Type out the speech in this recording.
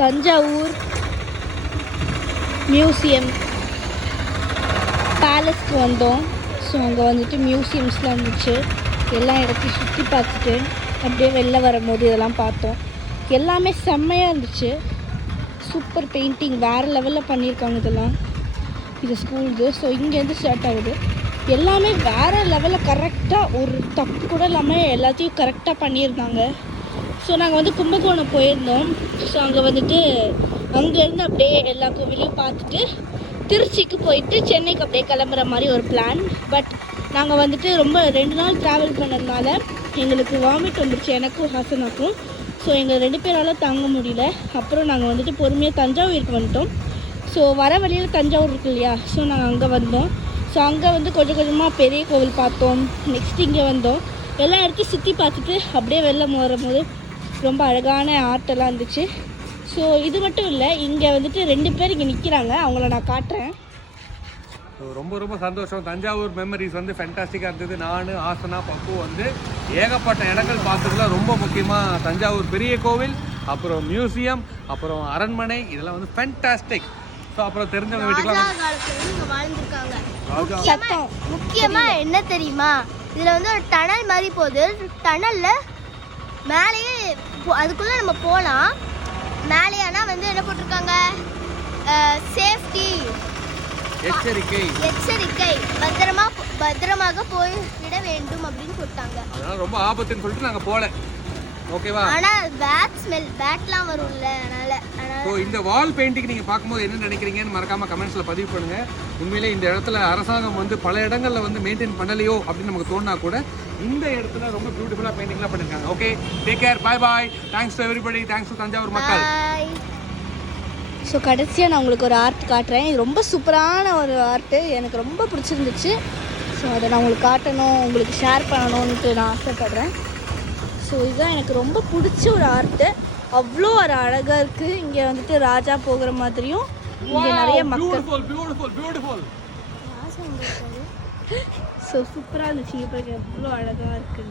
Thanjavur museum பேலஸ்க்கு வந்தோம். So அங்கே வந்துட்டு மியூசியம்ஸ்லாம் இருந்துச்சு. எல்லா இடத்தையும் சுற்றி பார்த்துட்டு அப்படியே வெளில வரும்போது இதெல்லாம் பார்த்தோம். எல்லாமே செம்மையாக இருந்துச்சு. சூப்பர் பெயிண்டிங் வேறு லெவலில் பண்ணியிருக்காங்க இதெல்லாம். இது ஸ்கூல்து. ஸோ இங்கேருந்து ஸ்டார்ட் ஆகுது. எல்லாமே வேறு லெவலில் கரெக்டாக ஒரு தப்பு கூட இல்லாமல் எல்லாத்தையும் கரெக்டாக பண்ணியிருந்தாங்க. ஸோ நாங்கள் வந்து கும்பகோணம் போயிருந்தோம். ஸோ அங்கே வந்துட்டு அங்கேருந்து அப்படியே எல்லா கோவிலையும் பார்த்துட்டு திருச்சிக்கு போயிட்டு சென்னைக்கு அப்படியே கிளம்புற மாதிரி ஒரு பிளான். பட் நாங்கள் வந்துட்டு ரொம்ப 2 நாள் ட்ராவல் பண்ணதுனால எங்களுக்கு வாமிட் வந்துருச்சு, எனக்கும் ஹாசனாக்கும். ஸோ எங்கள் 2 பேரால் தாங்க முடியல. அப்புறம் நாங்கள் வந்துட்டு பொறுமையாக தஞ்சாவூருக்கு வந்துட்டோம். ஸோ வர வழியில் தஞ்சாவூர் இருக்கு இல்லையா, ஸோ நாங்கள் அங்கே வந்தோம். ஸோ அங்கே வந்து கொஞ்சம் கொஞ்சமாக பெரிய கோவில் பார்த்தோம். நெக்ஸ்ட் இங்கே வந்தோம். எல்லா இடத்தையும் சுற்றி பார்த்துட்டு அப்படியே வெளில வரும்போது ரொம்ப அழகான ஆர்ட்டெல்லாம் இருந்துச்சு. ஸோ இது மட்டும் இல்லை, இங்கே வந்துட்டு 2 பேர் இங்கே நிற்கிறாங்க, அவங்கள நான் காட்டுறேன். ரொம்ப ரொம்ப சந்தோஷம். தஞ்சாவூர் மெமரிஸ் வந்து ஃபேண்டாஸ்டிக்காக இருந்தது. நான் ஆசனா பப்பு வந்து ஏகப்பட்ட இடங்கள் பார்த்ததுல ரொம்ப முக்கியமாக தஞ்சாவூர் பெரிய கோவில், அப்புறம் மியூசியம், அப்புறம் அரண்மனை, இதெல்லாம் வந்து ஃபேண்டாஸ்டிக். ஸோ அப்புறம் தெரிஞ்சவங்க வீட்டுக்குலாம் வாழ்ந்துருக்காங்க. முக்கியமாக என்ன தெரியுமா, இதில் வந்து ஒரு டனல் மாதிரி போகுது. டனலில் மேலேயே அதுக்குள்ளே நம்ம போகலாம். மேலேயானா வந்து என்ன போட்டிருக்காங்க, சேஃப்டி எச்சரிக்கை பத்திரமாக போய் விட வேண்டும் அப்படின்னு போட்டாங்க. அதனால ரொம்ப ஆபத்துன்னு சொல்லிட்டு நாங்கள் போகல. ஓகேவா? ஆனா பேட்லாம் வரும்ல, அதனால ஸோ இந்த வால் பெயிண்டிங் நீங்கள் பார்க்கும்போது என்ன நினைக்கிறீங்கன்னு மறக்காம கமெண்ட்ஸில் பதிவு பண்ணுங்க. உண்மையிலே இந்த இடத்துல அரசாங்கம் வந்து பல இடங்களில் வந்து மெயின்டைன் பண்ணலையோ அப்படின்னு நமக்கு தோணுனா கூட இந்த இடத்துல ரொம்ப பியூட்டிஃபுல்லாக பெயிண்டிங்லாம் பண்ணியிருக்காங்க. Okay, take care, bye bye. Thanks to everybody, thanks to Thanjavur மக்கள். ஸோ கடைசியாக நான் உங்களுக்கு ஒரு ஆர்ட் காட்டுறேன். இது ரொம்ப சூப்பரான ஒரு ஆர்ட்டு, எனக்கு ரொம்ப பிடிச்சிருந்துச்சு. ஸோ அதை நான் உங்களுக்கு காட்டணும், உங்களுக்கு ஷேர் பண்ணணுன்ட்டு நான் ஆசைப்பட்றேன். ஸோ இதுதான் எனக்கு ரொம்ப பிடிச்ச ஒரு ஆர்ட்டு. அவ்வளோ ஒரு அழகாக இருக்குது. இங்கே வந்துட்டு ராஜா போகிற மாதிரியும் இங்கே நிறைய மக்கள். ஸோ சூப்பராக இருந்துச்சு. இப்போ எவ்வளோ அழகாக இருக்குது.